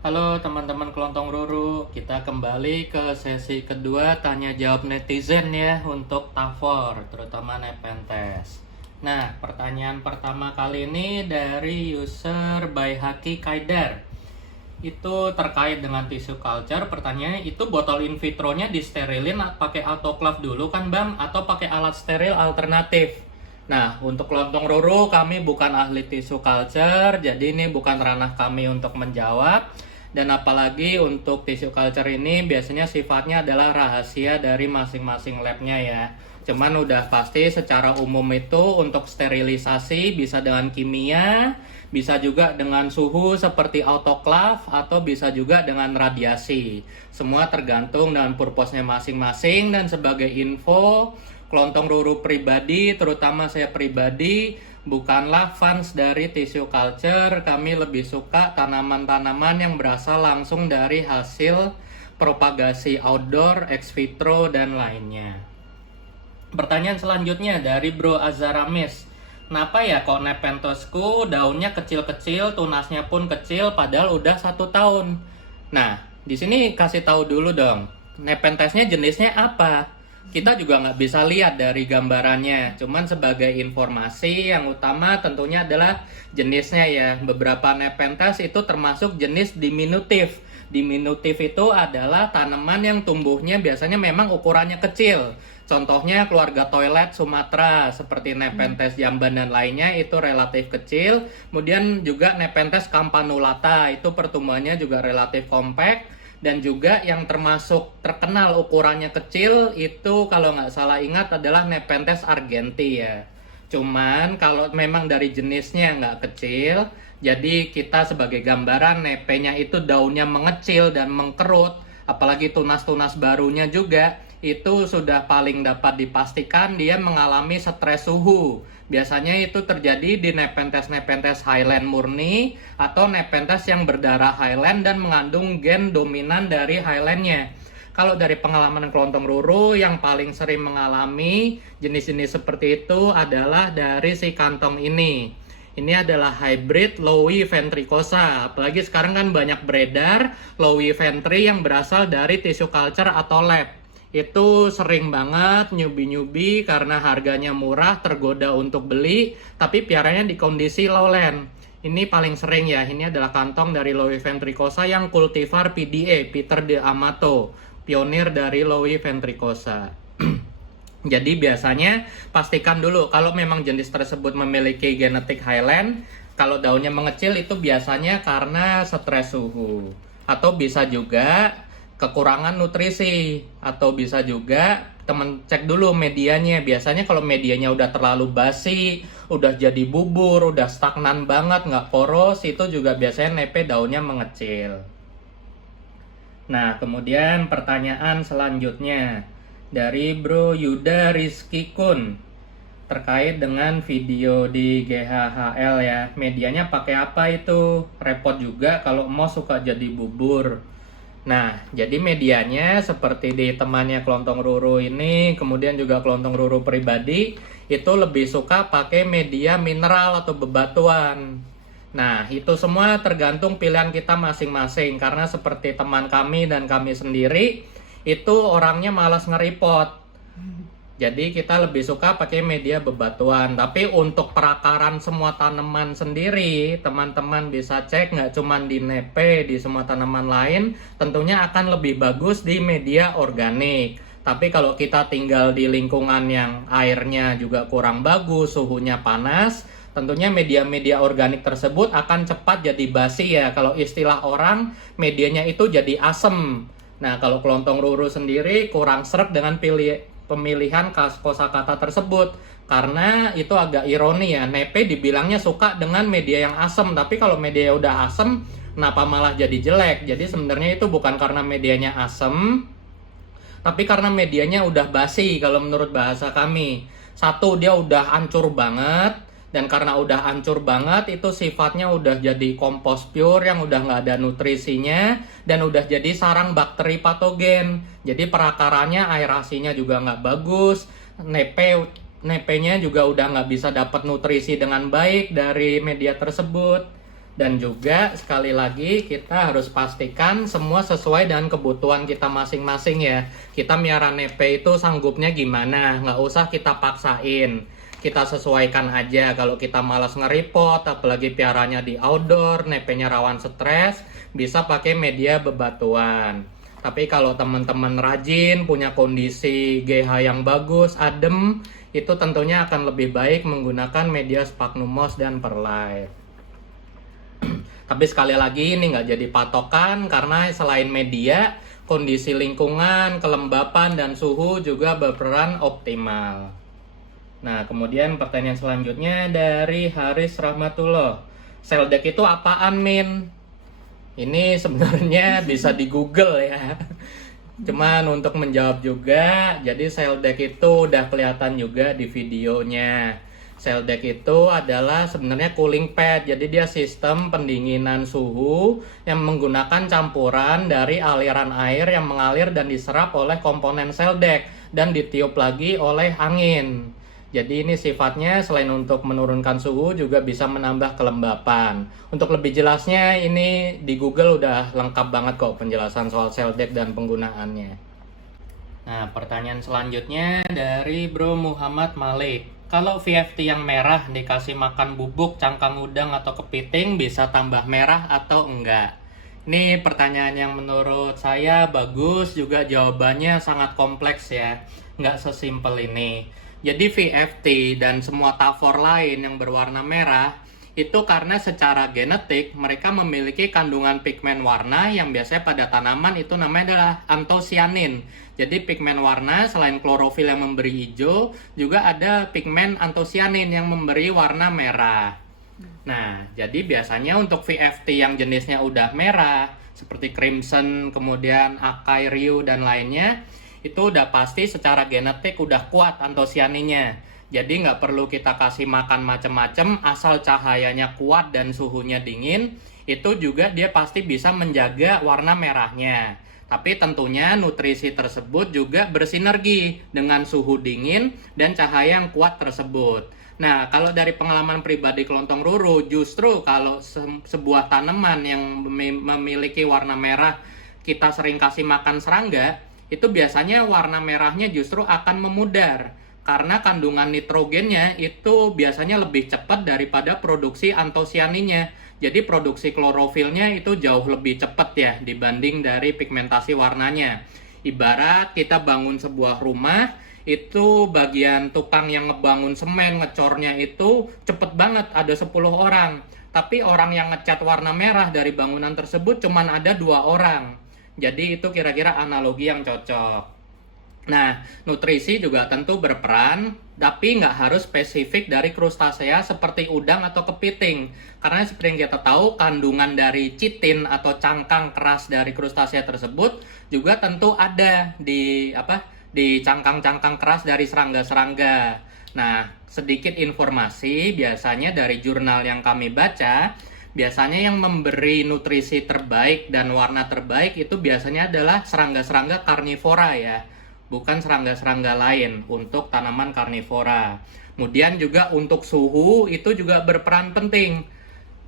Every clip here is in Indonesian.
Halo teman-teman Kelontong Ruru, kita kembali ke sesi kedua tanya jawab netizen ya untuk Tafor, terutama Nepenthes. Nah, pertanyaan pertama kali ini dari user Baihaki Kaidar. Itu terkait dengan tisu culture. Pertanyaannya, itu botol in vitro-nya disterilin pakai autoclave dulu kan Bang, atau pakai alat steril alternatif? Nah, untuk Kelontong Ruru kami bukan ahli tisu culture, jadi ini bukan ranah kami untuk menjawab. Dan apalagi untuk tissue culture ini biasanya sifatnya adalah rahasia dari masing-masing labnya ya. Cuman udah pasti secara umum itu untuk sterilisasi bisa dengan kimia, bisa juga dengan suhu seperti autoclave, atau bisa juga dengan radiasi. Semua tergantung dengan purpose-nya masing-masing. Dan sebagai info, Kelontong Ruru pribadi, terutama saya pribadi, bukanlah fans dari tissue culture. Kami lebih suka tanaman-tanaman yang berasal langsung dari hasil propagasi outdoor, ex vitro, dan lainnya. Pertanyaan selanjutnya dari Bro Azaramis. Kenapa ya kok Nepenthosku daunnya kecil-kecil, tunasnya pun kecil, padahal udah 1 tahun? Nah, di sini kasih tahu dulu dong, Nepenthesnya jenisnya apa? Kita juga nggak bisa lihat dari gambarannya. Cuman sebagai informasi yang utama tentunya adalah jenisnya ya. Beberapa Nepenthes itu termasuk jenis diminutif. Diminutif itu adalah tanaman yang tumbuhnya biasanya memang ukurannya kecil. Contohnya keluarga toilet Sumatera seperti Nepenthes jamban dan lainnya itu relatif kecil. Kemudian juga Nepenthes campanulata itu pertumbuhannya juga relatif kompak. Dan juga yang termasuk terkenal ukurannya kecil itu kalau nggak salah ingat adalah Nepenthes argenti ya. Cuman kalau memang dari jenisnya nggak kecil, jadi kita sebagai gambaran nepenya itu daunnya mengecil dan mengkerut, apalagi tunas-tunas barunya juga, itu sudah paling dapat dipastikan dia mengalami stres suhu. Biasanya itu terjadi di Nepenthes Highland murni atau Nepenthes yang berdarah Highland dan mengandung gen dominan dari Highlandnya. Kalau dari pengalaman Kelontong Ruru yang paling sering mengalami jenis-jenis seperti itu adalah dari si kantong ini. Ini adalah hybrid Lowi ventricosa. Apalagi sekarang kan banyak beredar Lowi ventri yang berasal dari tissue culture atau lab. Itu sering banget nyubi-nyubi karena harganya murah, tergoda untuk beli, tapi piaranya di kondisi lowland. Ini paling sering ya, ini adalah kantong dari Lowi ventricosa yang kultivar PDA, Peter de Amato, pionir dari Lowi ventricosa. Jadi biasanya pastikan dulu kalau memang jenis tersebut memiliki genetik Highland, kalau daunnya mengecil itu biasanya karena stres suhu. Atau bisa juga kekurangan nutrisi, atau bisa juga temen cek dulu medianya. Biasanya kalau medianya udah terlalu basi, udah jadi bubur, udah stagnan banget, nggak poros, itu juga biasanya nepe daunnya mengecil. Nah, kemudian pertanyaan selanjutnya dari Bro Yuda Rizky Kun terkait dengan video di GHHL ya. Medianya pakai apa itu? Repot juga kalau mau suka jadi bubur. Nah, jadi medianya seperti di temannya Kelontong Ruru ini, kemudian juga Kelontong Ruru pribadi, itu lebih suka pakai media mineral atau bebatuan. Nah, itu semua tergantung pilihan kita masing-masing, karena seperti teman kami dan kami sendiri, itu orangnya malas ngeripot. Jadi kita lebih suka pakai media bebatuan. Tapi untuk perakaran semua tanaman sendiri, teman-teman bisa cek nggak cuma di nepe, di semua tanaman lain, tentunya akan lebih bagus di media organik. Tapi kalau kita tinggal di lingkungan yang airnya juga kurang bagus, suhunya panas, tentunya media-media organik tersebut akan cepat jadi basi ya. Kalau istilah orang, medianya itu jadi asem. Nah, kalau Kelontong Ruru sendiri kurang sreg dengan pemilihan kosakata tersebut, karena itu agak ironi ya, nepe dibilangnya suka dengan media yang asam, tapi kalau media udah asam kenapa malah jadi jelek? Jadi sebenarnya itu bukan karena medianya asam, tapi karena medianya udah basi. Kalau menurut bahasa kami, satu, dia udah hancur banget, dan karena udah hancur banget itu sifatnya udah jadi kompos pure yang udah nggak ada nutrisinya dan udah jadi sarang bakteri patogen. Jadi perakarannya, aerasinya juga nggak bagus, nepenya juga udah nggak bisa dapat nutrisi dengan baik dari media tersebut. Dan juga sekali lagi kita harus pastikan semua sesuai dengan kebutuhan kita masing-masing ya. Kita miara nepe itu sanggupnya gimana, nggak usah kita paksain. Kita sesuaikan aja. Kalau kita malas ngeripot, apalagi piaranya di outdoor, nepenya rawan stres, bisa pakai media bebatuan. Tapi kalau teman-teman rajin, punya kondisi GH yang bagus, adem, itu tentunya akan lebih baik menggunakan media sphagnum moss dan perlite. Tapi sekali lagi ini nggak jadi patokan karena selain media, kondisi lingkungan, kelembapan, dan suhu juga berperan optimal. Nah, kemudian pertanyaan selanjutnya dari Haris Rahmatullah. Cell deck itu apaan, Min? Ini sebenarnya bisa di Google ya. Cuman untuk menjawab juga, jadi cell deck itu udah kelihatan juga di videonya. Cell deck itu adalah sebenarnya cooling pad, jadi dia sistem pendinginan suhu yang menggunakan campuran dari aliran air yang mengalir dan diserap oleh komponen cell deck dan ditiup lagi oleh angin. Jadi ini sifatnya selain untuk menurunkan suhu juga bisa menambah kelembapan. Untuk lebih jelasnya ini di Google udah lengkap banget kok penjelasan soal cell deck dan penggunaannya. Nah, pertanyaan selanjutnya dari Bro Muhammad Malik. Kalau VFT yang merah dikasih makan bubuk, cangkang udang, atau kepiting bisa tambah merah atau enggak? Ini pertanyaan yang menurut saya bagus, juga jawabannya sangat kompleks ya. Nggak sesimpel ini. Jadi VFT dan semua tafor lain yang berwarna merah, itu karena secara genetik mereka memiliki kandungan pigmen warna yang biasanya pada tanaman itu namanya adalah antosianin. Jadi pigmen warna selain klorofil yang memberi hijau, juga ada pigmen antosianin yang memberi warna merah. Nah, jadi biasanya untuk VFT yang jenisnya udah merah, seperti crimson, kemudian akai, ryu, dan lainnya, itu udah pasti secara genetik udah kuat antosianinnya. Jadi nggak perlu kita kasih makan macem-macem, asal cahayanya kuat dan suhunya dingin, itu juga dia pasti bisa menjaga warna merahnya. Tapi tentunya nutrisi tersebut juga bersinergi dengan suhu dingin dan cahaya yang kuat tersebut. Nah, kalau dari pengalaman pribadi Kelontong Ruru, justru kalau sebuah tanaman yang memiliki warna merah, kita sering kasih makan serangga, itu biasanya warna merahnya justru akan memudar. Karena kandungan nitrogennya itu biasanya lebih cepat daripada produksi antosianinnya. Jadi produksi klorofilnya itu jauh lebih cepat ya dibanding dari pigmentasi warnanya. Ibarat kita bangun sebuah rumah, itu bagian tukang yang ngebangun semen, ngecornya itu cepet banget, ada 10 orang. Tapi orang yang ngecat warna merah dari bangunan tersebut cuman ada 2 orang. Jadi itu kira-kira analogi yang cocok. Nah, nutrisi juga tentu berperan, tapi nggak harus spesifik dari krustasea seperti udang atau kepiting. Karena seperti yang kita tahu, kandungan dari chitin atau cangkang keras dari krustasea tersebut juga tentu ada di cangkang-cangkang keras dari serangga-serangga. Nah, sedikit informasi, biasanya dari jurnal yang kami baca, biasanya yang memberi nutrisi terbaik dan warna terbaik itu biasanya adalah serangga-serangga karnivora ya. Bukan serangga-serangga lain untuk tanaman karnivora. Kemudian juga untuk suhu itu juga berperan penting.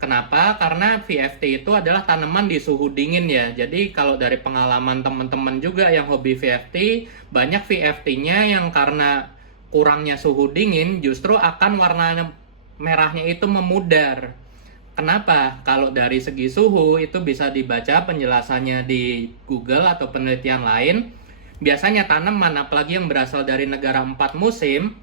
Kenapa? Karena VFT itu adalah tanaman di suhu dingin ya. Jadi kalau dari pengalaman teman-teman juga yang hobi VFT, banyak VFT-nya yang karena kurangnya suhu dingin justru akan warna merahnya itu memudar. Kenapa? Kalau dari segi suhu itu bisa dibaca penjelasannya di Google atau penelitian lain. Biasanya tanaman, apalagi yang berasal dari negara 4 musim,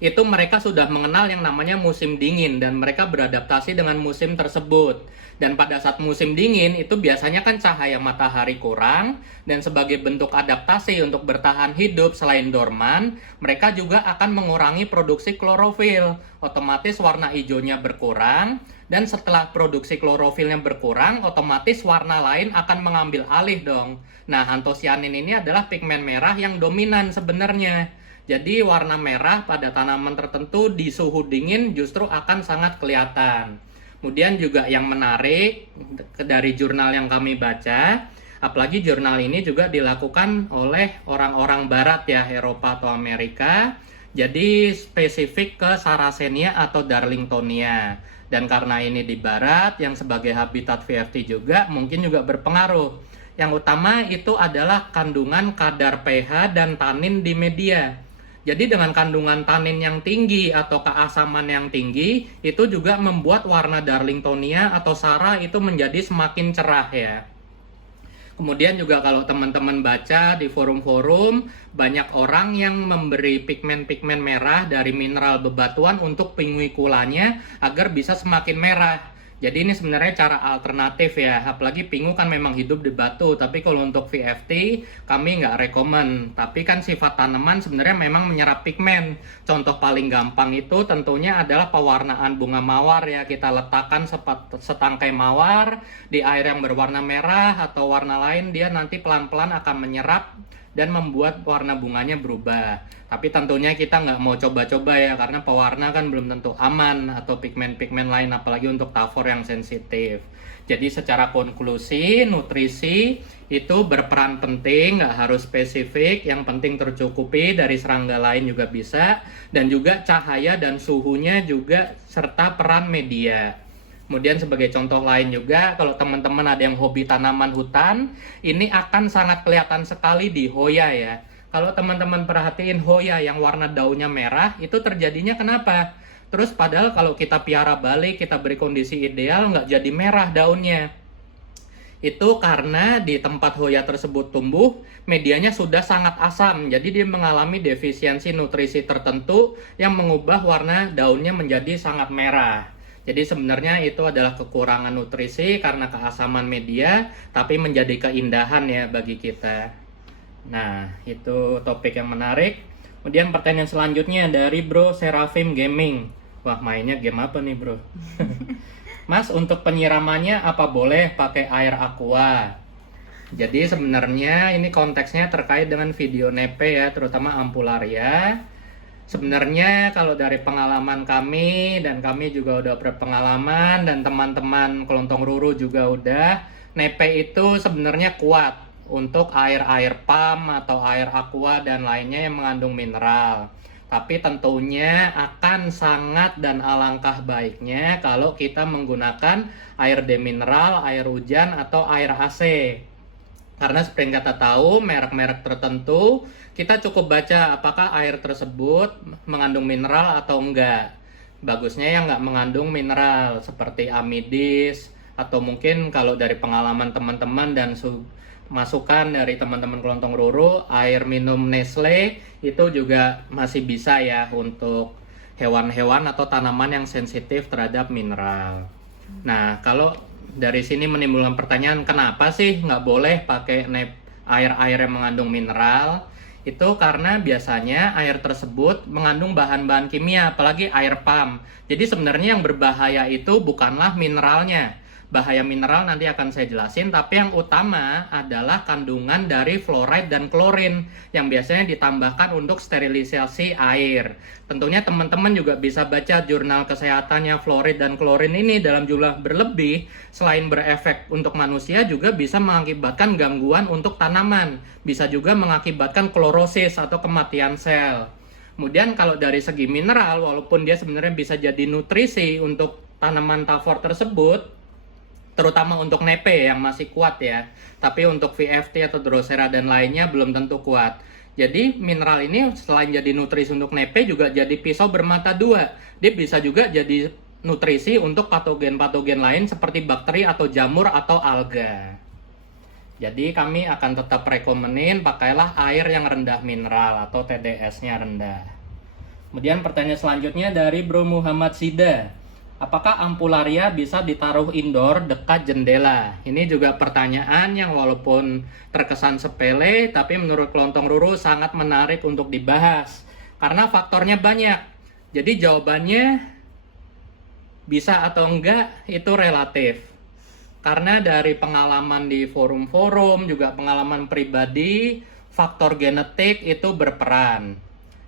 itu mereka sudah mengenal yang namanya musim dingin dan mereka beradaptasi dengan musim tersebut. Dan pada saat musim dingin itu biasanya kan cahaya matahari kurang, dan sebagai bentuk adaptasi untuk bertahan hidup selain dorman, mereka juga akan mengurangi produksi klorofil. Otomatis warna hijaunya berkurang, dan setelah produksi klorofilnya berkurang, otomatis warna lain akan mengambil alih dong. Nah, antosianin ini adalah pigmen merah yang dominan sebenarnya. Jadi warna merah pada tanaman tertentu di suhu dingin justru akan sangat kelihatan. Kemudian juga yang menarik dari jurnal yang kami baca, apalagi jurnal ini juga dilakukan oleh orang-orang barat ya, Eropa atau Amerika. Jadi spesifik ke Sarracenia atau Darlingtonia. Dan karena ini di barat yang sebagai habitat VFT juga mungkin juga berpengaruh. Yang utama itu adalah kandungan kadar pH dan tanin di media. Jadi dengan kandungan tanin yang tinggi atau keasaman yang tinggi, itu juga membuat warna Darlingtonia atau Sara itu menjadi semakin cerah ya. Kemudian juga kalau teman-teman baca di forum-forum, banyak orang yang memberi pigmen-pigmen merah dari mineral bebatuan untuk pinguiculanya agar bisa semakin merah. Jadi ini sebenarnya cara alternatif ya, apalagi pingu kan memang hidup di batu, tapi kalau untuk VFT kami nggak rekomen. Tapi kan sifat tanaman sebenarnya memang menyerap pigmen. Contoh paling gampang itu tentunya adalah pewarnaan bunga mawar ya, kita letakkan setangkai mawar di air yang berwarna merah atau warna lain, dia nanti pelan-pelan akan menyerap dan membuat warna bunganya berubah. Tapi tentunya kita nggak mau coba-coba ya, karena pewarna kan belum tentu aman, atau pigmen-pigmen lain, apalagi untuk tavor yang sensitif. Jadi secara konklusi, nutrisi itu berperan penting, nggak harus spesifik, yang penting tercukupi, dari serangga lain juga bisa, dan juga cahaya dan suhunya juga, serta peran media. Kemudian sebagai contoh lain juga, kalau teman-teman ada yang hobi tanaman hutan, ini akan sangat kelihatan sekali di Hoya ya. Kalau teman-teman perhatiin Hoya yang warna daunnya merah, itu terjadinya kenapa? Terus padahal kalau kita piara balik, kita beri kondisi ideal, nggak jadi merah daunnya. Itu karena di tempat Hoya tersebut tumbuh, medianya sudah sangat asam, jadi dia mengalami defisiensi nutrisi tertentu yang mengubah warna daunnya menjadi sangat merah. Jadi sebenarnya itu adalah kekurangan nutrisi karena keasaman media, tapi menjadi keindahan ya bagi kita. Nah, itu topik yang menarik. Kemudian pertanyaan selanjutnya dari Bro Serafim Gaming. Wah, mainnya game apa nih bro? Mas, untuk penyiramannya apa boleh pakai air aqua? Jadi sebenarnya ini konteksnya terkait dengan video nepe ya, terutama Ampularia. Sebenarnya kalau dari pengalaman kami, dan kami juga udah berpengalaman, dan teman-teman kelontong ruru juga udah, nepe itu sebenarnya kuat untuk air-air pam atau air aqua dan lainnya yang mengandung mineral. Tapi tentunya akan sangat dan alangkah baiknya kalau kita menggunakan air demineral, air hujan, atau air AC. Karena seperti yang kita tahu, merek-merek tertentu, kita cukup baca apakah air tersebut mengandung mineral atau enggak. Bagusnya yang enggak mengandung mineral, seperti amidis, atau mungkin kalau dari pengalaman teman-teman dan masukan dari teman-teman kelontong ruru, air minum Nestle itu juga masih bisa ya untuk hewan-hewan atau tanaman yang sensitif terhadap mineral. Nah, kalau dari sini menimbulkan pertanyaan, kenapa sih nggak boleh pakai air-air yang mengandung mineral? Itu karena biasanya air tersebut mengandung bahan-bahan kimia, apalagi air pam. Jadi sebenarnya yang berbahaya itu bukanlah mineralnya. Bahaya mineral nanti akan saya jelasin, tapi yang utama adalah kandungan dari fluoride dan klorin yang biasanya ditambahkan untuk sterilisasi air. Tentunya teman-teman juga bisa baca jurnal kesehatannya, fluoride dan klorin ini dalam jumlah berlebih, selain berefek untuk manusia juga bisa mengakibatkan gangguan untuk tanaman, bisa juga mengakibatkan klorosis atau kematian sel. Kemudian kalau dari segi mineral, walaupun dia sebenarnya bisa jadi nutrisi untuk tanaman tavor tersebut, terutama untuk nepe yang masih kuat ya, tapi untuk VFT atau Drosera dan lainnya belum tentu kuat. Jadi mineral ini selain jadi nutrisi untuk nepe juga jadi pisau bermata dua. Dia bisa juga jadi nutrisi untuk patogen-patogen lain seperti bakteri atau jamur atau alga. Jadi kami akan tetap rekomenin pakailah air yang rendah mineral atau TDS-nya rendah. Kemudian pertanyaan selanjutnya dari Bro Muhammad Sida. Apakah Ampularia bisa ditaruh indoor dekat jendela? Ini juga pertanyaan yang walaupun terkesan sepele, tapi menurut kelontong ruru sangat menarik untuk dibahas. Karena faktornya banyak. Jadi jawabannya bisa atau enggak itu relatif. Karena dari pengalaman di forum-forum, juga pengalaman pribadi, faktor genetik itu berperan.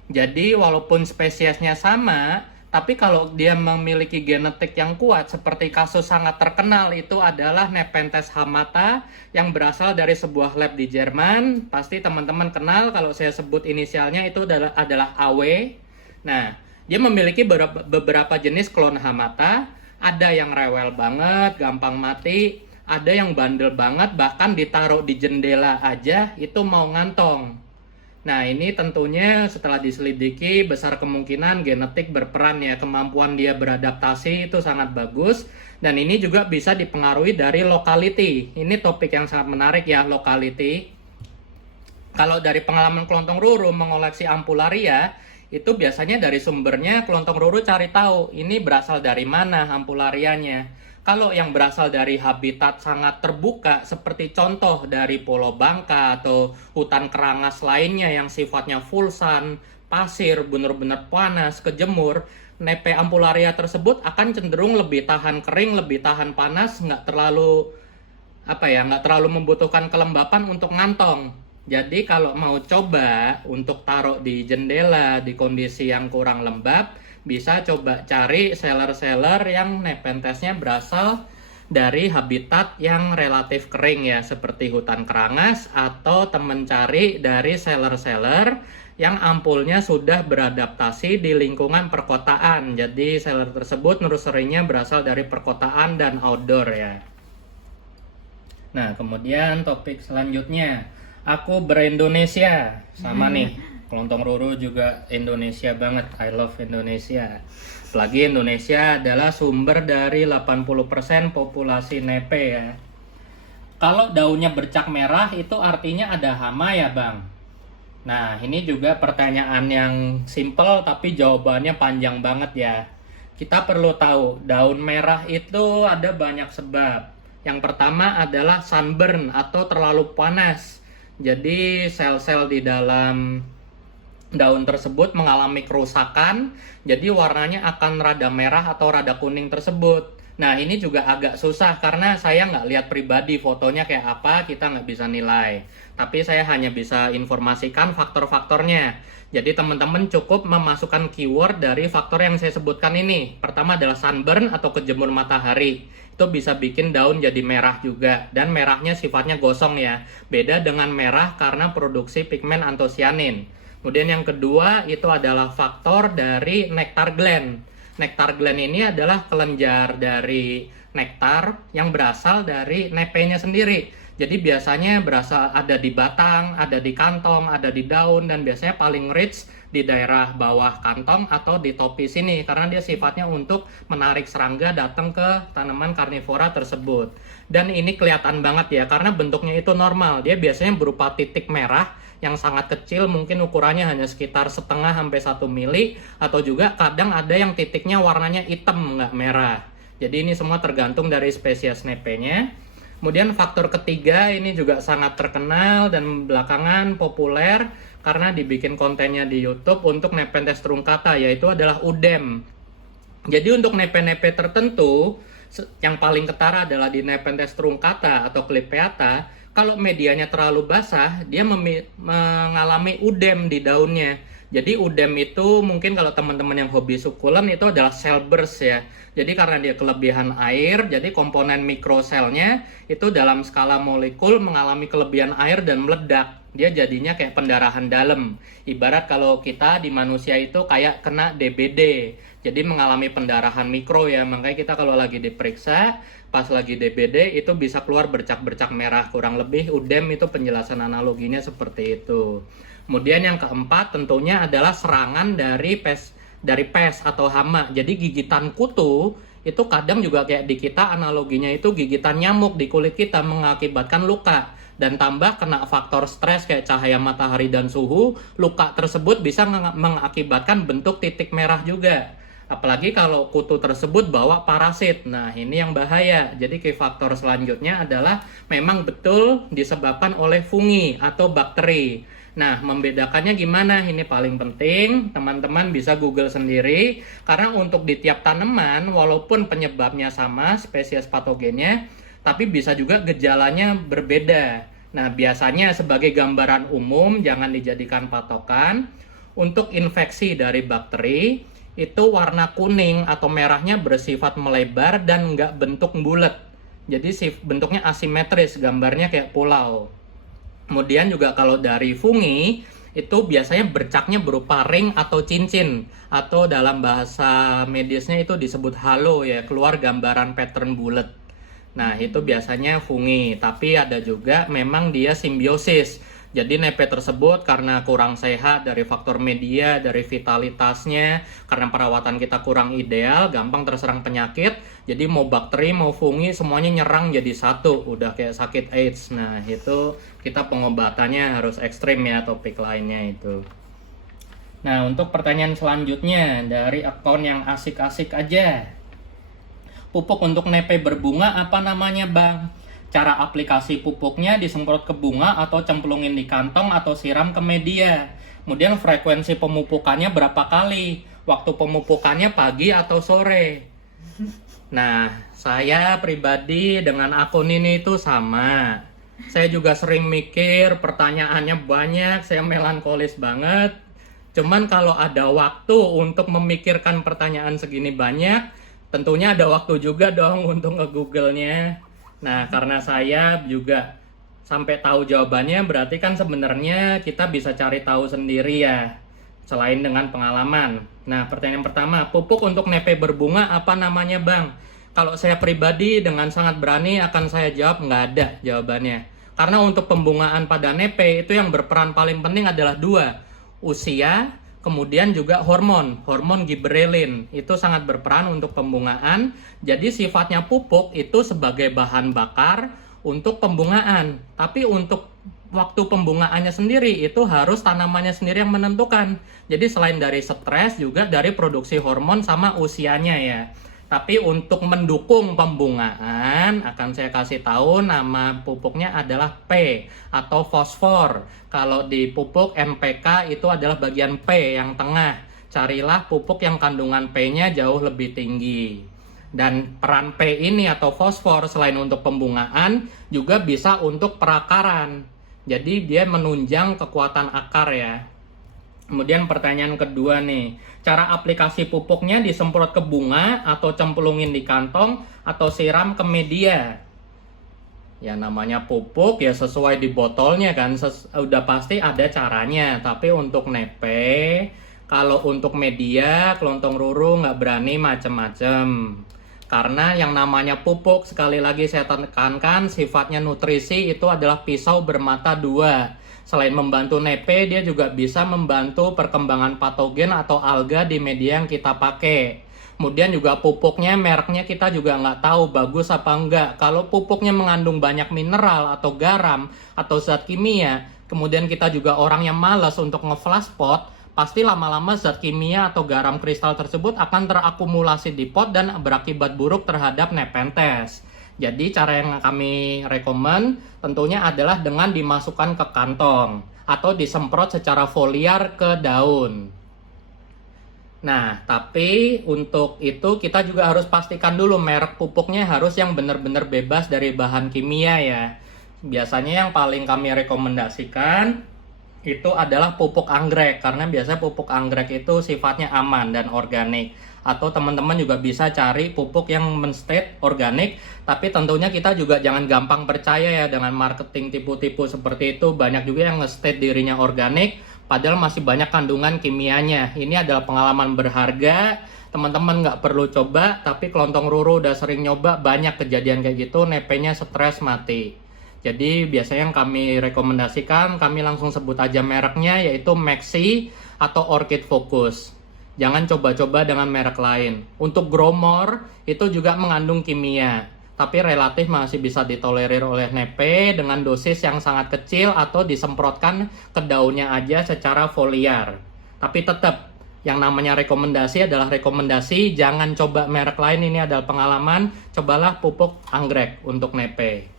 Jadi walaupun spesiesnya sama, tapi kalau dia memiliki genetik yang kuat, seperti kasus sangat terkenal itu adalah Nepenthes hamata yang berasal dari sebuah lab di Jerman. Pasti teman-teman kenal, kalau saya sebut inisialnya itu adalah AW. Nah, dia memiliki beberapa jenis klon hamata, Ada yang rewel banget, gampang mati, ada yang bandel banget, bahkan ditaruh di jendela aja itu mau ngantong. Nah, ini tentunya setelah diselidiki besar kemungkinan genetik berperan ya, kemampuan dia beradaptasi itu sangat bagus, dan ini juga bisa dipengaruhi dari lokality. Ini topik yang sangat menarik ya, lokality. Kalau dari pengalaman kelontong ruru mengoleksi Ampularia, itu biasanya dari sumbernya kelontong ruru cari tahu ini berasal dari mana ampularianya. Kalau yang berasal dari habitat sangat terbuka seperti contoh dari Pulau Bangka atau hutan kerangas lainnya yang sifatnya full sun, pasir, benar-benar panas, kejemur, nepe ampularia tersebut akan cenderung lebih tahan kering, lebih tahan panas, nggak terlalu nggak terlalu membutuhkan kelembapan untuk ngantong. Jadi kalau mau coba untuk taruh di jendela di kondisi yang kurang lembab, bisa coba cari seller-seller yang nepentesnya berasal dari habitat yang relatif kering ya, seperti hutan kerangas, atau temen cari dari seller-seller yang ampulnya sudah beradaptasi di lingkungan perkotaan. Jadi seller tersebut nursery-nya berasal dari perkotaan dan outdoor ya. Nah, kemudian topik selanjutnya, aku ber-Indonesia. Sama nih, kelontong ruru juga Indonesia banget. I love Indonesia. Apalagi Indonesia adalah sumber dari 80% populasi nepe ya. Kalau daunnya bercak merah itu artinya ada hama ya bang? Nah, ini juga pertanyaan yang simple tapi jawabannya panjang banget ya. Kita perlu tahu, daun merah itu ada banyak sebab. Yang pertama adalah sunburn atau terlalu panas. Jadi sel-sel di dalam daun tersebut mengalami kerusakan, jadi warnanya akan rada merah atau rada kuning tersebut. Nah, ini juga agak susah karena saya nggak lihat pribadi fotonya kayak apa, kita nggak bisa nilai. Tapi saya hanya bisa informasikan faktor-faktornya. Jadi teman-teman cukup memasukkan keyword dari faktor yang saya sebutkan ini. Pertama adalah sunburn atau kejemur matahari. Itu bisa bikin daun jadi merah juga. Dan merahnya sifatnya gosong ya. Beda dengan merah karena produksi pigmen antosianin. Kemudian yang kedua itu adalah faktor dari nektar gland. Nektar gland ini adalah kelenjar dari nektar yang berasal dari nepenya sendiri. Jadi biasanya berasal ada di batang, ada di kantong, ada di daun, dan biasanya paling rich di daerah bawah kantong atau di topi sini karena dia sifatnya untuk menarik serangga datang ke tanaman karnivora tersebut. Dan ini kelihatan banget ya karena bentuknya itu normal. Dia biasanya berupa titik merah yang sangat kecil, mungkin ukurannya hanya sekitar setengah sampai 1 mili, atau juga kadang ada yang titiknya warnanya hitam nggak merah. Jadi ini semua tergantung dari spesies nepenya. Kemudian faktor ketiga ini juga sangat terkenal dan belakangan populer karena dibikin kontennya di YouTube untuk Nepenthes truncata, yaitu adalah udem. Jadi untuk nepe-nepe tertentu yang paling ketara adalah di Nepenthes truncata atau Clypeata. Kalau medianya terlalu basah, dia mengalami udem di daunnya. Jadi udem itu mungkin kalau teman-teman yang hobi sukulen itu adalah cell burst ya. Jadi karena dia kelebihan air, jadi komponen mikroselnya itu dalam skala molekul mengalami kelebihan air dan meledak. Dia jadinya kayak pendarahan dalam. Ibarat kalau kita di manusia itu kayak kena DBD. Jadi mengalami pendarahan mikro ya. Makanya kita kalau lagi diperiksa, pas lagi DBD itu bisa keluar bercak-bercak merah. Kurang lebih udem itu penjelasan analoginya seperti itu. Kemudian yang keempat tentunya adalah serangan dari pes atau hama. Jadi gigitan kutu itu kadang juga kayak di kita analoginya itu gigitan nyamuk di kulit kita mengakibatkan luka. Dan tambah kena faktor stres kayak cahaya matahari dan suhu, luka tersebut bisa mengakibatkan bentuk titik merah juga. Apalagi kalau kutu tersebut bawa parasit. Nah, ini yang bahaya. Jadi key faktor selanjutnya adalah memang betul disebabkan oleh fungi atau bakteri. Nah, membedakannya gimana? Ini paling penting, teman-teman bisa Google sendiri. Karena untuk di tiap tanaman, walaupun penyebabnya sama, spesies patogennya, tapi bisa juga gejalanya berbeda. Nah, biasanya sebagai gambaran umum, jangan dijadikan patokan. Untuk infeksi dari bakteri, itu warna kuning atau merahnya bersifat melebar dan nggak bentuk bulat. Jadi bentuknya asimetris, gambarnya kayak pulau. Kemudian juga kalau dari fungi, itu biasanya bercaknya berupa ring atau cincin, atau dalam bahasa medisnya itu disebut halo ya, keluar gambaran pattern bulat. Nah, itu biasanya fungi, tapi ada juga memang dia simbiosis. Jadi nepe tersebut karena kurang sehat dari faktor media, dari vitalitasnya, karena perawatan kita kurang ideal, gampang terserang penyakit. Jadi mau bakteri, mau fungi, semuanya nyerang jadi satu, udah kayak sakit AIDS. Nah, itu kita pengobatannya harus ekstrim ya, topik lainnya itu. Nah, untuk pertanyaan selanjutnya dari akun yang asik-asik aja. Pupuk untuk nepe berbunga apa namanya, Bang? Cara aplikasi pupuknya disemprot ke bunga atau cemplungin di kantong atau siram ke media. Kemudian frekuensi pemupukannya berapa kali? Waktu pemupukannya pagi atau sore? Nah, saya pribadi dengan akun ini itu sama. Saya juga sering mikir, pertanyaannya banyak, saya melankolis banget. Cuman kalau ada waktu untuk memikirkan pertanyaan segini banyak, tentunya ada waktu juga dong untuk nge-google-nya. Nah, karena saya juga sampai tahu jawabannya, berarti kan sebenarnya kita bisa cari tahu sendiri ya, selain dengan pengalaman. Nah, pertanyaan pertama, pupuk untuk nepe berbunga apa namanya, Bang? Kalau saya pribadi dengan sangat berani akan saya jawab nggak ada jawabannya. Karena untuk pembungaan pada nepe itu yang berperan paling penting adalah dua, usia, kemudian juga hormon giberelin itu sangat berperan untuk pembungaan. Jadi sifatnya pupuk itu sebagai bahan bakar untuk pembungaan. Tapi untuk waktu pembungaannya sendiri itu harus tanamannya sendiri yang menentukan. Jadi selain dari stres juga dari produksi hormon sama usianya ya. Tapi untuk mendukung pembungaan akan saya kasih tahu nama pupuknya adalah P atau fosfor. Kalau di pupuk NPK itu adalah bagian P yang tengah. Carilah pupuk yang kandungan P-nya jauh lebih tinggi. Dan peran P ini atau fosfor selain untuk pembungaan juga bisa untuk perakaran. Jadi dia menunjang kekuatan akar ya. Kemudian pertanyaan kedua nih, cara aplikasi pupuknya disemprot ke bunga atau cemplungin di kantong atau siram ke media? Ya namanya pupuk ya sesuai di botolnya kan, udah pasti ada caranya. Tapi untuk nepe, kalau untuk media, kelontong ruru nggak berani macem-macem. Karena yang namanya pupuk, sekali lagi saya tekankan, sifatnya nutrisi itu adalah pisau bermata dua. Selain membantu nepe, dia juga bisa membantu perkembangan patogen atau alga di media yang kita pakai. Kemudian juga pupuknya, mereknya kita juga nggak tahu bagus apa enggak. Kalau pupuknya mengandung banyak mineral atau garam atau zat kimia, kemudian kita juga orang yang malas untuk nge-flash pot, pasti lama-lama zat kimia atau garam kristal tersebut akan terakumulasi di pot dan berakibat buruk terhadap nepenthes. Jadi cara yang kami rekomen tentunya adalah dengan dimasukkan ke kantong atau disemprot secara foliar ke daun. Nah, tapi untuk itu kita juga harus pastikan dulu merek pupuknya harus yang benar-benar bebas dari bahan kimia ya. Biasanya yang paling kami rekomendasikan itu adalah pupuk anggrek, karena biasanya pupuk anggrek itu sifatnya aman dan organik. Atau teman-teman juga bisa cari pupuk yang menstate organik, tapi tentunya kita juga jangan gampang percaya ya dengan marketing tipu-tipu seperti itu. Banyak juga yang nge-state dirinya organik, padahal masih banyak kandungan kimianya. Ini adalah pengalaman berharga, teman-teman nggak perlu coba, tapi kelontong ruru udah sering nyoba, banyak kejadian kayak gitu, nepenya stres mati. Jadi biasanya yang kami rekomendasikan, kami langsung sebut aja mereknya, yaitu Maxi atau Orchid Focus. Jangan coba-coba dengan merek lain. Untuk Growmore itu juga mengandung kimia, tapi relatif masih bisa ditolerir oleh nepe dengan dosis yang sangat kecil atau disemprotkan ke daunnya aja secara foliar. Tapi tetap yang namanya rekomendasi adalah rekomendasi, jangan coba merek lain, ini adalah pengalaman, cobalah pupuk anggrek untuk nepe.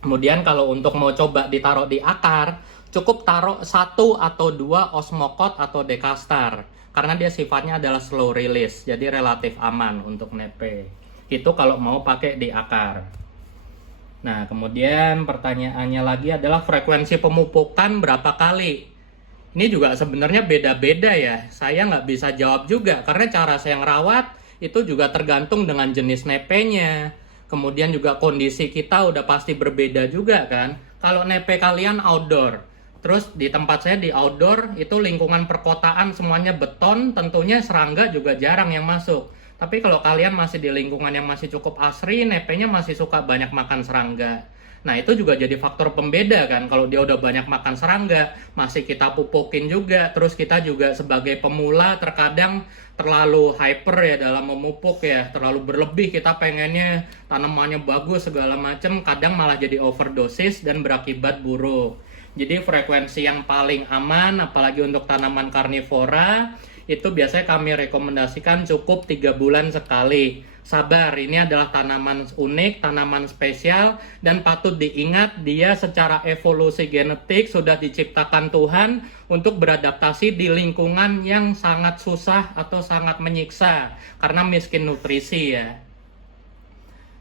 Kemudian kalau untuk mau coba ditaruh di akar, cukup taruh 1 atau 2 Osmocote atau Dekastar. Karena dia sifatnya adalah slow release, jadi relatif aman untuk nepe. Itu kalau mau pakai di akar. Nah, kemudian pertanyaannya lagi adalah frekuensi pemupukan berapa kali? Ini juga sebenarnya beda-beda ya. Saya nggak bisa jawab juga, karena cara saya ngerawat itu juga tergantung dengan jenis nepenya. Kemudian juga kondisi kita udah pasti berbeda juga kan. Kalau nepe kalian outdoor, Terus di tempat saya di outdoor itu lingkungan perkotaan semuanya beton, tentunya serangga juga jarang yang masuk. Tapi kalau kalian masih di lingkungan yang masih cukup asri, nepenya masih suka banyak makan serangga. Nah itu juga jadi faktor pembeda kan, kalau dia udah banyak makan serangga, masih kita pupukin juga, terus kita juga sebagai pemula terkadang terlalu hyper ya dalam memupuk ya, terlalu berlebih, kita pengennya tanamannya bagus segala macem, kadang malah jadi overdosis dan berakibat buruk. Jadi frekuensi yang paling aman, apalagi untuk tanaman karnivora, itu biasanya kami rekomendasikan cukup 3 bulan sekali. Sabar, ini adalah tanaman unik, tanaman spesial, dan patut diingat dia secara evolusi genetik sudah diciptakan Tuhan untuk beradaptasi di lingkungan yang sangat susah atau sangat menyiksa, karena miskin nutrisi ya.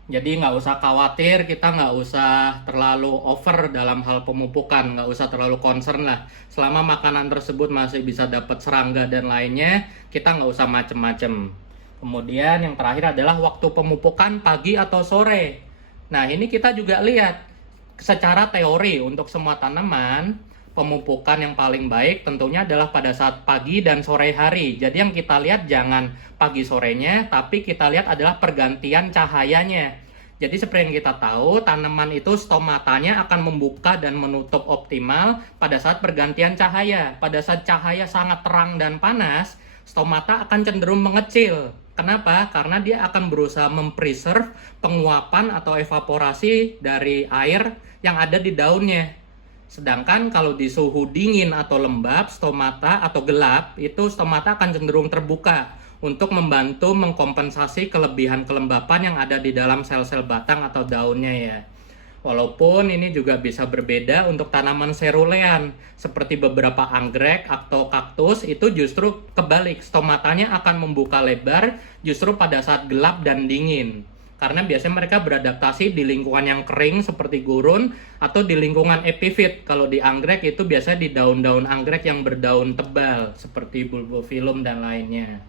Jadi nggak usah khawatir, kita nggak usah terlalu over dalam hal pemupukan, nggak usah terlalu concern lah. Selama makanan tersebut masih bisa dapat serangga dan lainnya, kita nggak usah macem-macem. Kemudian yang terakhir adalah waktu pemupukan pagi atau sore. Nah ini kita juga lihat secara teori untuk semua tanaman, pemupukan yang paling baik tentunya adalah pada saat pagi dan sore hari. Jadi yang kita lihat jangan pagi sorenya, tapi kita lihat adalah pergantian cahayanya. Jadi seperti yang kita tahu, tanaman itu stomatanya akan membuka dan menutup optimal pada saat pergantian cahaya. Pada saat cahaya sangat terang dan panas, stomata akan cenderung mengecil. Kenapa? Karena dia akan berusaha mempreserve penguapan atau evaporasi dari air yang ada di daunnya. Sedangkan kalau di suhu dingin atau lembab, stomata atau gelap, itu stomata akan cenderung terbuka untuk membantu mengkompensasi kelebihan kelembapan yang ada di dalam sel-sel batang atau daunnya ya. Walaupun ini juga bisa berbeda untuk tanaman serulean, seperti beberapa anggrek atau kaktus, itu justru kebalik, stomatanya akan membuka lebar justru pada saat gelap dan dingin. Karena biasanya mereka beradaptasi di lingkungan yang kering seperti gurun atau di lingkungan epifit. Kalau di anggrek itu biasanya di daun-daun anggrek yang berdaun tebal seperti bulbophyllum dan lainnya.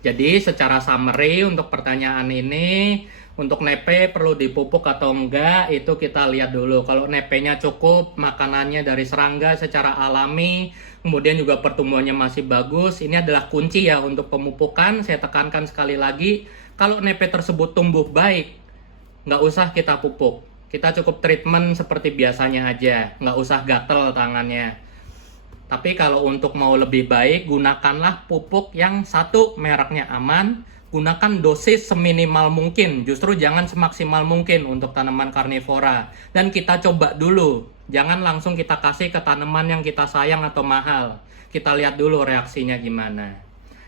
Jadi secara summary untuk pertanyaan ini, untuk nepe perlu dipupuk atau enggak itu kita lihat dulu. Kalau nepenya cukup, makanannya dari serangga secara alami, kemudian juga pertumbuhannya masih bagus, ini adalah kunci ya untuk pemupukan. Saya tekankan sekali lagi, kalau nepe tersebut tumbuh baik, nggak usah kita pupuk. Kita cukup treatment seperti biasanya aja, nggak usah gatel tangannya. Tapi kalau untuk mau lebih baik, gunakanlah pupuk yang satu mereknya aman, gunakan dosis seminimal mungkin, justru jangan semaksimal mungkin untuk tanaman karnivora. Dan kita coba dulu, jangan langsung kita kasih ke tanaman yang kita sayang atau mahal. Kita lihat dulu reaksinya gimana.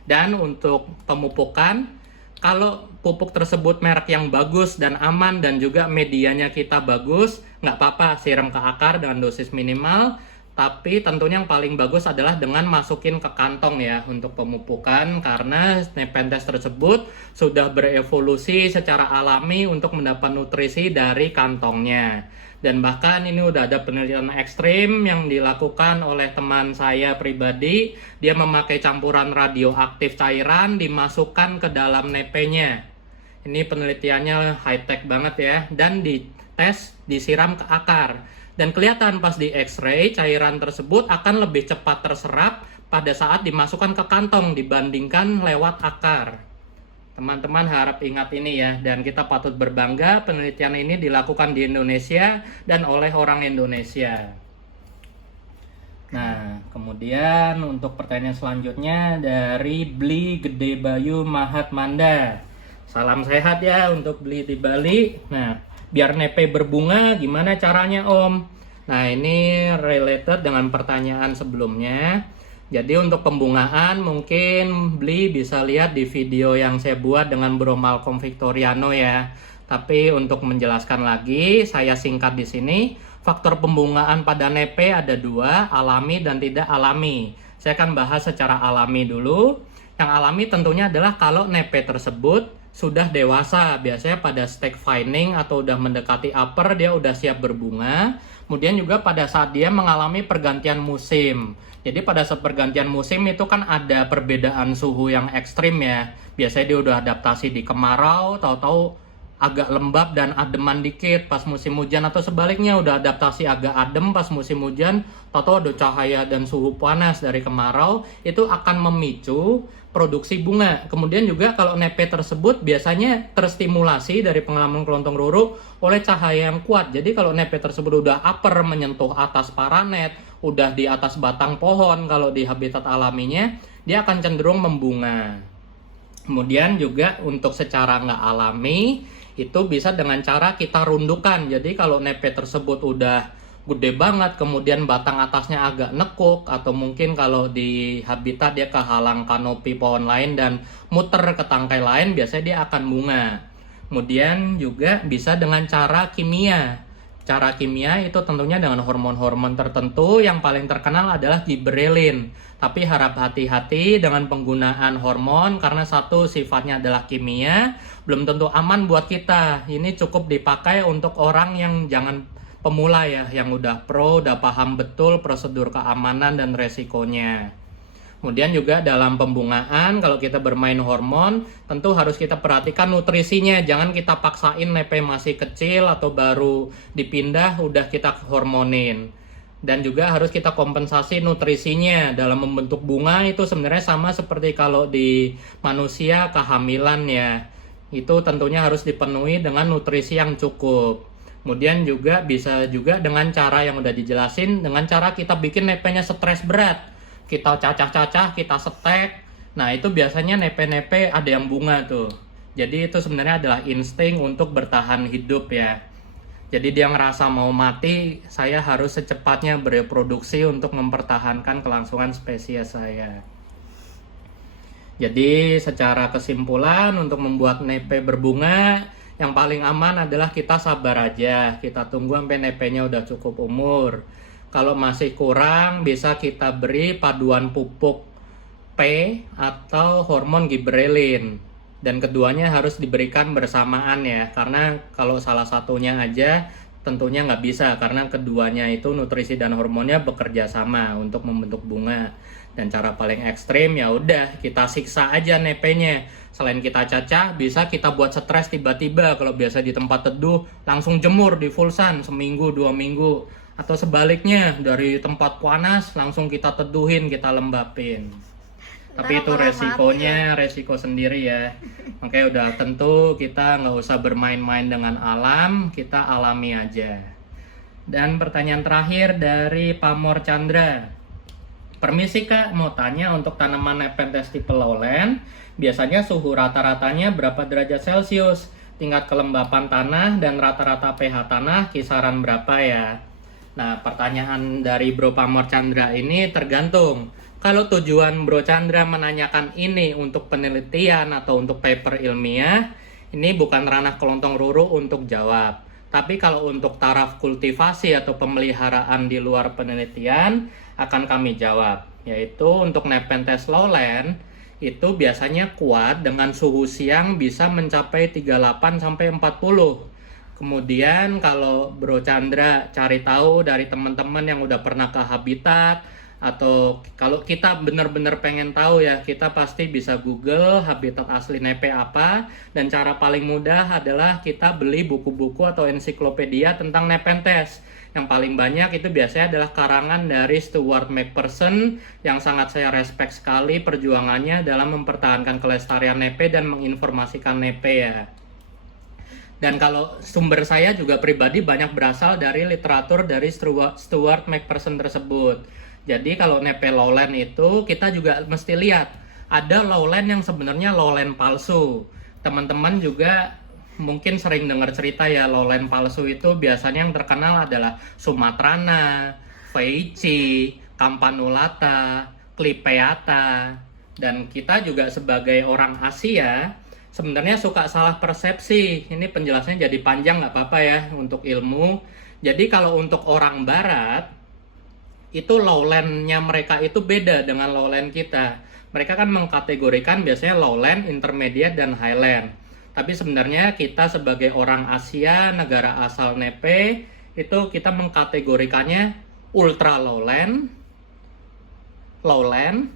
Dan untuk pemupukan, kalau pupuk tersebut merek yang bagus dan aman dan juga medianya kita bagus, nggak apa-apa siram ke akar dengan dosis minimal. Tapi tentunya yang paling bagus adalah dengan masukin ke kantong ya untuk pemupukan, karena Nepenthes tersebut sudah berevolusi secara alami untuk mendapat nutrisi dari kantongnya. Dan bahkan ini udah ada penelitian ekstrim yang dilakukan oleh teman saya pribadi. Dia memakai campuran radioaktif cairan dimasukkan ke dalam nepenya. Ini penelitiannya high tech banget ya, dan dites disiram ke akar. Dan kelihatan pas di X-ray, cairan tersebut akan lebih cepat terserap pada saat dimasukkan ke kantong dibandingkan lewat akar. Teman-teman harap ingat ini ya, dan kita patut berbangga penelitian ini dilakukan di Indonesia dan oleh orang Indonesia. Nah, kemudian untuk pertanyaan selanjutnya dari Bli Gede Bayu Mahatmanda. Salam sehat ya untuk Bli di Bali. Nah, biar nepe berbunga gimana caranya Om? Nah ini related dengan pertanyaan sebelumnya. Jadi untuk pembungaan mungkin Bli bisa lihat di video yang saya buat dengan Bro Malcolm Victoriano ya. Tapi untuk menjelaskan lagi, saya singkat di sini. Faktor pembungaan pada nepe ada dua, alami dan tidak alami. Saya akan bahas secara alami dulu. Yang alami tentunya adalah kalau nepe tersebut sudah dewasa, biasanya pada stage vining atau udah mendekati upper, dia udah siap berbunga. Kemudian juga pada saat dia mengalami pergantian musim. Jadi pada saat pergantian musim itu kan ada perbedaan suhu yang ekstrim ya. Biasanya dia udah adaptasi di kemarau, tahu-tahu agak lembab dan ademan dikit pas musim hujan, atau sebaliknya udah adaptasi agak adem pas musim hujan, atau ada cahaya dan suhu panas dari kemarau, itu akan memicu produksi bunga. Kemudian juga kalau nepe tersebut biasanya terstimulasi dari pengalaman kelontong ruru oleh cahaya yang kuat. Jadi kalau nepe tersebut udah upper menyentuh atas paranet, udah di atas batang pohon, kalau di habitat alaminya, dia akan cenderung membunga. Kemudian juga untuk secara nggak alami, itu bisa dengan cara kita rundukan. Jadi kalau nepe tersebut udah gede banget, kemudian batang atasnya agak nekuk, atau mungkin kalau di habitat dia kehalang kanopi pohon lain dan muter ke tangkai lain, biasanya dia akan bunga. Kemudian juga bisa dengan cara kimia. Cara kimia itu tentunya dengan hormon-hormon tertentu, yang paling terkenal adalah gibberellin. Tapi harap hati-hati dengan penggunaan hormon, karena satu, sifatnya adalah kimia, belum tentu aman buat kita. Ini cukup dipakai untuk orang yang jangan pemula ya, yang udah pro, udah paham betul prosedur keamanan dan resikonya. Kemudian juga dalam pembungaan, kalau kita bermain hormon, tentu harus kita perhatikan nutrisinya. Jangan kita paksain nepe masih kecil atau baru dipindah, udah kita hormonin. Dan juga harus kita kompensasi nutrisinya. Dalam membentuk bunga itu sebenarnya sama seperti kalau di manusia kehamilan ya. Itu tentunya harus dipenuhi dengan nutrisi yang cukup. Kemudian juga bisa juga dengan cara yang udah dijelasin, dengan cara kita bikin nepenya stres berat. Kita cacah-cacah, kita setek. Nah, itu biasanya nepe-nepe ada yang bunga tuh. Jadi itu sebenarnya adalah insting untuk bertahan hidup ya. Jadi dia ngerasa mau mati, saya harus secepatnya bereproduksi untuk mempertahankan kelangsungan spesies saya. Jadi secara kesimpulan, untuk membuat nepe berbunga, yang paling aman adalah kita sabar aja, kita tunggu sampai nepenya udah cukup umur. Kalau masih kurang, bisa kita beri paduan pupuk P atau hormon gibberellin. Dan keduanya harus diberikan bersamaan ya, karena kalau salah satunya aja tentunya nggak bisa, karena keduanya itu nutrisi dan hormonnya bekerja sama untuk membentuk bunga. Dan cara paling ekstrim ya udah kita siksa aja nepenya. Selain kita cacah, bisa kita buat stres tiba-tiba. Kalau biasa di tempat teduh, langsung jemur di full sun seminggu 2 minggu. Atau sebaliknya, dari tempat panas langsung kita teduhin, kita lembapin. Tapi itu resikonya, resiko sendiri ya. Makanya udah tentu kita nggak usah bermain-main dengan alam, kita alami aja. Dan pertanyaan terakhir dari Pamor Chandra. Permisi Kak, mau tanya untuk tanaman Nepenthes tipe lowland, biasanya suhu rata-ratanya berapa derajat Celcius? Tingkat kelembapan tanah dan rata-rata pH tanah kisaran berapa ya? Nah, pertanyaan dari Bro Pamor Chandra ini tergantung. Kalau tujuan Bro Chandra menanyakan ini untuk penelitian atau untuk paper ilmiah, ini bukan ranah kelontong ruru untuk jawab. Tapi kalau untuk taraf kultivasi atau pemeliharaan di luar penelitian, akan kami jawab. Yaitu untuk Nepenthes lowland, itu biasanya kuat dengan suhu siang bisa mencapai 38-40. Kemudian kalau Bro Chandra cari tahu dari teman-teman yang udah pernah ke habitat, atau kalau kita benar-benar pengen tahu ya, kita pasti bisa Google habitat asli nepe apa, dan cara paling mudah adalah kita beli buku-buku atau ensiklopedia tentang Nepenthes. Yang paling banyak itu biasanya adalah karangan dari Stuart McPherson, yang sangat saya respect sekali perjuangannya dalam mempertahankan kelestarian nepe dan menginformasikan nepe ya. Dan kalau sumber saya juga pribadi banyak berasal dari literatur dari Stuart McPherson tersebut. Jadi kalau nepe lowland itu kita juga mesti lihat, ada lowland yang sebenarnya lowland palsu. Teman-teman juga mungkin sering dengar cerita ya, lowland palsu itu biasanya yang terkenal adalah Sumatrana, Veitchi, Campanulata, Clipeata. Dan kita juga sebagai orang Asia sebenarnya suka salah persepsi. Ini penjelasannya jadi panjang, nggak apa-apa ya untuk ilmu. Jadi kalau untuk orang barat, itu lowlandnya mereka itu beda dengan lowland kita. Mereka kan mengkategorikan biasanya lowland, intermediate, dan highland. Tapi sebenarnya kita sebagai orang Asia, negara asal nepe, itu kita mengkategorikannya ultra lowland, lowland,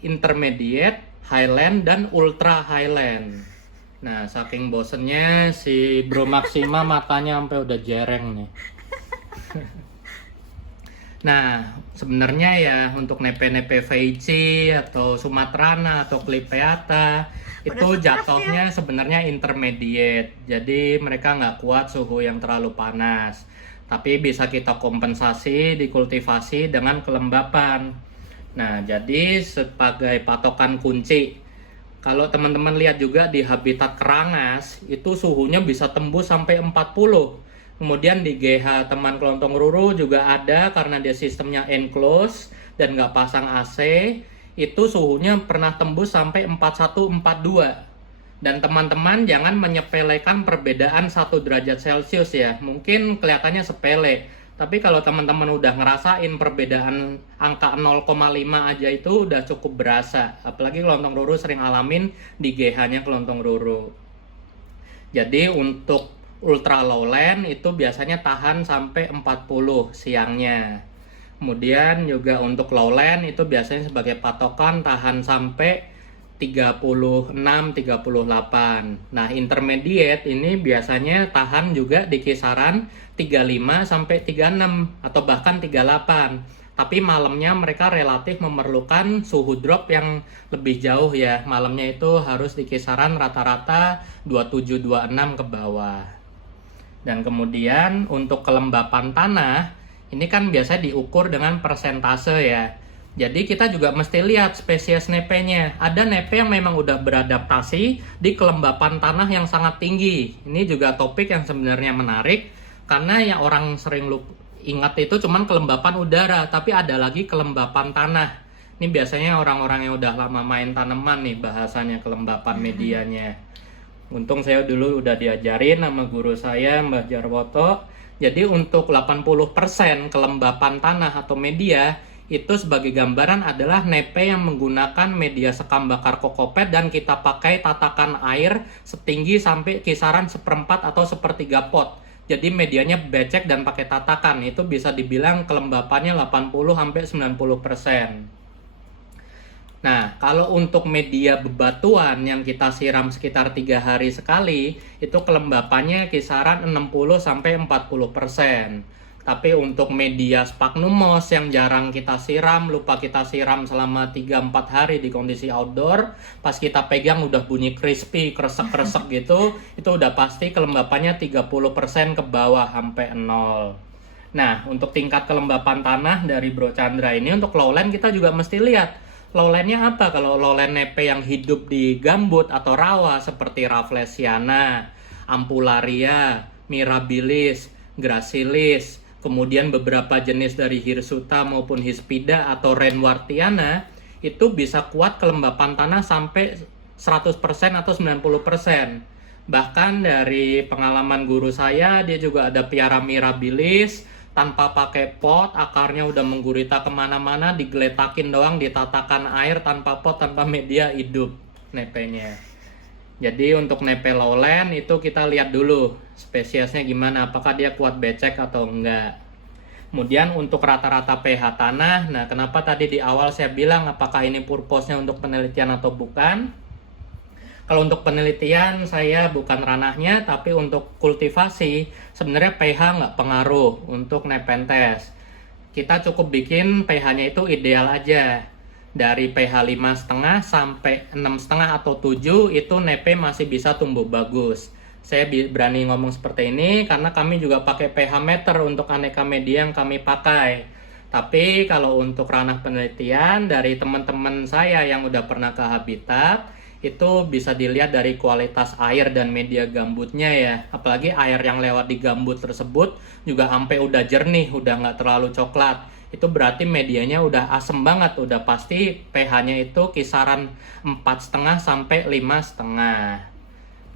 intermediate, highland, dan ultra highland. Nah, saking bosennya si Bro Maxima matanya sampai udah jereng nih. Nah, sebenarnya ya untuk nepe-nepe Veici atau Sumatrana atau Clipeata itu jatuhnya sebenarnya intermediate. Jadi mereka nggak kuat suhu yang terlalu panas. Tapi bisa kita kompensasi dikultivasi dengan kelembapan. Nah, jadi sebagai patokan kunci, kalau teman-teman lihat juga di habitat kerangas, itu suhunya bisa tembus sampai 40. Kemudian di GH teman kelontong ruru juga ada karena dia sistemnya enclosed dan nggak pasang AC, itu suhunya pernah tembus sampai 41, 42. Dan teman-teman jangan menyepelekan perbedaan 1 derajat Celcius ya. Mungkin kelihatannya sepele, tapi kalau teman-teman udah ngerasain perbedaan angka 0,5 aja itu udah cukup berasa. Apalagi kelontong ruru sering alamin di GH-nya kelontong ruru. Jadi untuk ultra lowland itu biasanya tahan sampai 40 siangnya. Kemudian juga untuk lowland itu biasanya sebagai patokan tahan sampai 36, 38. Nah, intermediate ini biasanya tahan juga di kisaran 35 sampai 36 atau bahkan 38. Tapi malamnya mereka relatif memerlukan suhu drop yang lebih jauh ya. Malamnya itu harus di kisaran rata-rata 27, 26 ke bawah. Dan kemudian untuk kelembapan tanah, ini kan biasa diukur dengan persentase ya. Jadi kita juga mesti lihat spesies nepenya. Ada nepe yang memang udah beradaptasi di kelembapan tanah yang sangat tinggi. Ini juga topik yang sebenarnya menarik, karena yang orang sering ingat itu cuman kelembapan udara, tapi ada lagi kelembapan tanah. Ini biasanya orang-orang yang udah lama main tanaman nih bahasanya kelembapan medianya. Untung saya dulu udah diajarin sama guru saya, Mbah Jarwoto. Jadi untuk 80% kelembapan tanah atau media, itu sebagai gambaran adalah nepe yang menggunakan media sekam bakar kokopet dan kita pakai tatakan air setinggi sampai kisaran 1/4 atau 1/3 pot. Jadi medianya becek dan pakai tatakan, itu bisa dibilang kelembapannya 80-90%. Nah, kalau untuk media bebatuan yang kita siram sekitar 3 hari sekali, itu kelembapannya kisaran 60-40%. Tapi untuk media sphagnumos yang jarang kita siram, lupa kita siram selama 3-4 hari di kondisi outdoor, pas kita pegang udah bunyi crispy, kresek-kresek gitu, itu udah pasti kelembapannya 30% ke bawah sampai 0. Nah, untuk tingkat kelembapan tanah dari Bro Chandra ini, untuk lowland kita juga mesti lihat. Lowlandnya apa? Kalau lowland nepe yang hidup di gambut atau rawa seperti Rafflesiana, Ampularia, Mirabilis, Gracilis, kemudian beberapa jenis dari Hirsuta maupun Hispida atau Renwartiana, itu bisa kuat kelembapan tanah sampai 100% atau 90%. Bahkan dari pengalaman guru saya, dia juga ada piara Mirabilis, tanpa pakai pot, akarnya udah menggurita kemana-mana, digeletakin doang, ditatakan air tanpa pot, tanpa media, hidup nepenya. Jadi untuk nepe lowland itu kita lihat dulu spesiesnya gimana, apakah dia kuat becek atau enggak. Kemudian untuk rata-rata pH tanah, nah kenapa tadi di awal saya bilang apakah ini purpose-nya untuk penelitian atau bukan. Kalau untuk penelitian saya bukan ranahnya, tapi untuk kultivasi sebenarnya pH nggak pengaruh untuk Nepenthes. Kita cukup bikin pH-nya itu ideal aja. Dari pH 5,5 sampai 6,5 atau 7 itu nepe masih bisa tumbuh bagus. Saya berani ngomong seperti ini karena kami juga pakai pH meter untuk aneka media yang kami pakai. Tapi kalau untuk ranah penelitian dari teman-teman saya yang udah pernah ke habitat, itu bisa dilihat dari kualitas air dan media gambutnya ya. Apalagi air yang lewat di gambut tersebut juga sampai udah jernih, udah nggak terlalu coklat. Itu berarti medianya udah asem banget, udah pasti pH-nya itu kisaran 4,5 sampai 5,5.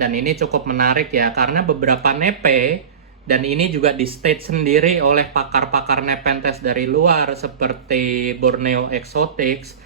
Dan ini cukup menarik ya, karena beberapa nepe, dan ini juga di stage sendiri oleh pakar-pakar Nepenthes dari luar seperti Borneo Exotics,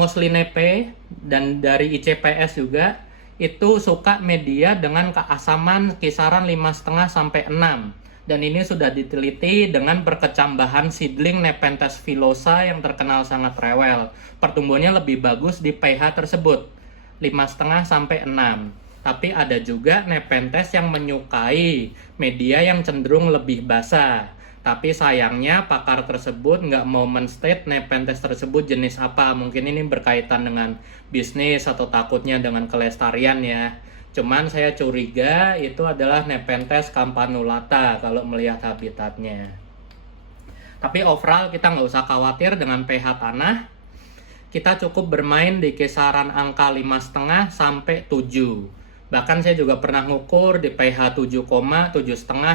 mostly nepe, dan dari ICPS juga, itu suka media dengan keasaman kisaran 5,5 sampai 6. Dan ini sudah diteliti dengan perkecambahan seedling Nepenthes villosa yang terkenal sangat rewel. Pertumbuhannya lebih bagus di pH tersebut, 5,5 sampai 6. Tapi ada juga Nepenthes yang menyukai media yang cenderung lebih basah. Tapi sayangnya pakar tersebut nggak mau men-state Nepenthes tersebut jenis apa. Mungkin ini berkaitan dengan bisnis atau takutnya dengan kelestarian ya. Cuman saya curiga itu adalah Nepenthes campanulata kalau melihat habitatnya. Tapi overall kita nggak usah khawatir dengan pH tanah. Kita cukup bermain di kisaran angka 5,5 sampai 7. Bahkan saya juga pernah ngukur di pH 7,5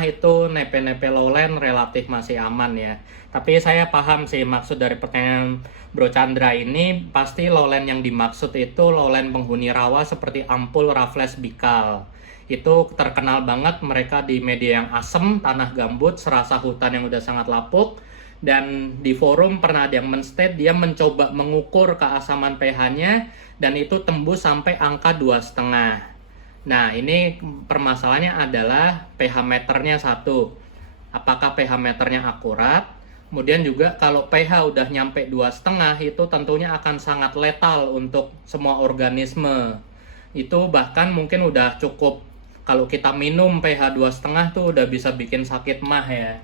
itu nepe-nepe lowland relatif masih aman ya. Tapi saya paham sih maksud dari pertanyaan Bro Chandra ini, pasti lowland yang dimaksud itu lowland penghuni rawa seperti Ampul, Raffles, Bikal. Itu terkenal banget mereka di media yang asem, tanah gambut, serasa hutan yang udah sangat lapuk. Dan di forum pernah ada yang men-state dia mencoba mengukur keasaman pH-nya dan itu tembus sampai angka 2,5. Nah, ini permasalahannya adalah pH meternya satu. Apakah pH meternya akurat? Kemudian juga kalau pH udah nyampe 2,5 itu tentunya akan sangat letal untuk semua organisme. Itu bahkan mungkin udah cukup, kalau kita minum pH 2,5 tuh udah bisa bikin sakit mah ya.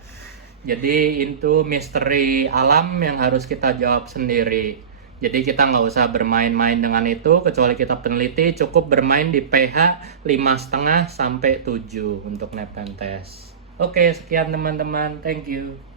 Jadi itu misteri alam yang harus kita jawab sendiri. Jadi kita nggak usah bermain-main dengan itu, kecuali kita peneliti cukup bermain di pH 5,5 sampai 7 untuk Nepenthes. Oke, sekian teman-teman. Thank you.